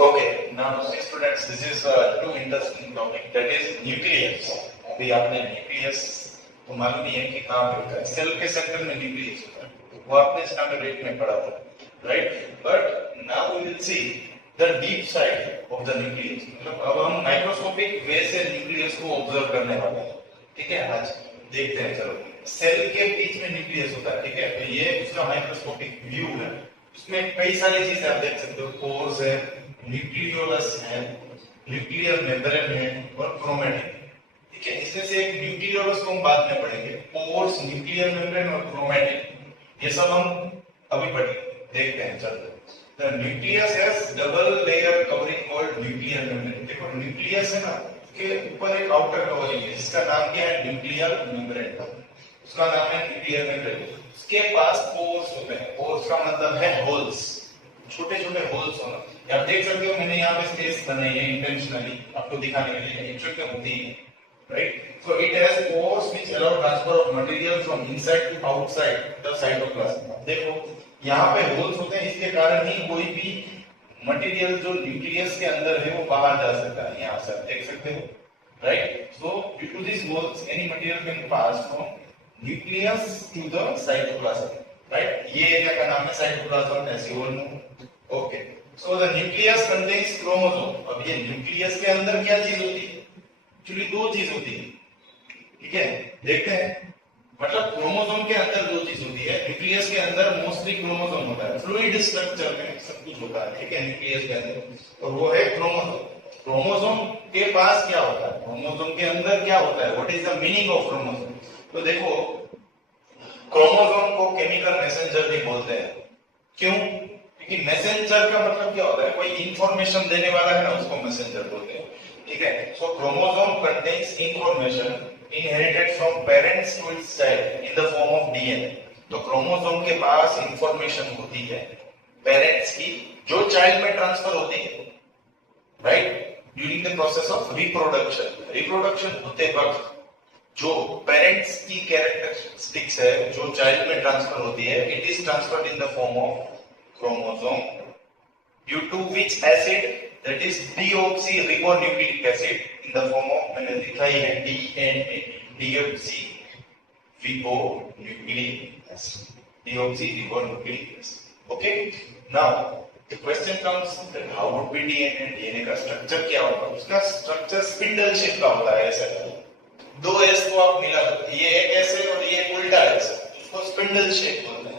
Okay, now see students, this is too interesting topic, that is nucleus. अभी आपने nucleus तो मालूम ही है कि कहाँ पे होता है, सेल के सेंटर में nucleus होता है, वो आपने स्टैंडर्ड 8 में पढ़ा था, right? But now we will see the deep side of the nucleus. मतलब अब हम माइक्रोस्कोपिक वे से न्यूक्लियस को ऑब्जर्व करने वाले हैं, ठीक है? आज देखते हैं, चलो सेल के बीच में न्यूक्लियस होता है, ठीक है? तो ये उसका माइक्रोस्कोपिक व्यू है, उसमें कई सारी चीजें आप देख सकते हो, पोर्स है, न्यूक्लियोलस है, न्यूक्लियर मेम्ब्रेन है और क्रोमैटिन, ठीक है? इसमें से एक न्यूक्लियोलस को हम बाद में पढ़ेंगे, पोर्स, न्यूक्लियर मेम्ब्रेन और क्रोमैटिन, ये सब हम अभी पढ़ेंगे, देखते हैं, चलते हैं। The nucleus has double layer covering called nuclear membrane. देखो न्यूक्लियस है ना, के ऊपर एक आउटर कवरिंग है जिसका नाम क्या है, न्यूक्लियर मेम्ब्रेन, उसका नाम है न्यूक्लियर मेम्ब्रेन। उसके पास पोर्स होते हैं, पोर्स का मतलब है होल्स, छोटे छोटे होल्स होना। आप देख सकते हो मैंने यहाँ पे स्पेस बनाई है इंटेंशनली आपको दिखाने के लिए, एक्चुअली क्या होती है, right? So it has pores which allow transfer of material from inside to outside the cytoplasm. देखो यहाँ पे होल्स होते हैं, इसके कारण ही कोई भी मटेरियल जो न्यूक्लियस के अंदर है वो बाहर जा सकता है, यहाँ से देख सकते हो, right? So due to this holes any material can pass from nucleus to the cytoplasm, right? ये एरिया का नाम है cytoplasm, as you all know. Okay, so the nucleus contains chromosome. अब ये न्यूक्लियस के अंदर क्या चीज होती है? एक्चुअली दो चीज होती है, ठीक है? देखते हैं, मतलब क्रोमोसोम के अंदर दो चीज होती है, न्यूक्लियस के अंदर मोस्टली क्रोमोसोम होता है, फ्लूइड स्ट्रक्चर में सब कुछ होता है, ठीक है? न्यूक्लियस के अंदर, और वो है क्रोमोसोम। क्रोमोसोम के पास क्या होता है, क्रोमोसोम के अंदर क्या होता है, what is the meaning of chromosome? तो देखो, क्रोमोसोम को केमिकल मैसेंजर भी बोलते हैं, क्यों? क्योंकि मैसेंजर का मतलब क्या होता है, कोई इंफॉर्मेशन देने वाला है ना, उसको मैसेंजर बोलते हैं, ठीक है? So chromosome contains information inherited from parents to its child in the form of DNA. तो क्रोमोसोम के पास इंफॉर्मेशन होती है पेरेंट्स की, जो चाइल्ड में ट्रांसफर होती है, right? During the process of reproduction. Reproduction होते वक्त जो पेरेंट्स की कैरेक्टरिस्टिक्स है जो चाइल्ड में ट्रांसफर होती है, it is transferred in the form of chromosome, due to which acid, that is deoxyribonucleic acid in the form of, मैंने लिखा ही है DNA, deoxyribonucleic acid, deoxyribonucleic acid. Okay, now the question comes that how would be DNA? DNA का structure क्या होगा? उसका structure spindle shape का होता है, ऐसा दो एस को आप मिला, ये एक एस है और ये एक उल्टा एस है, उसको स्पिंडल शेप बोलते हैं।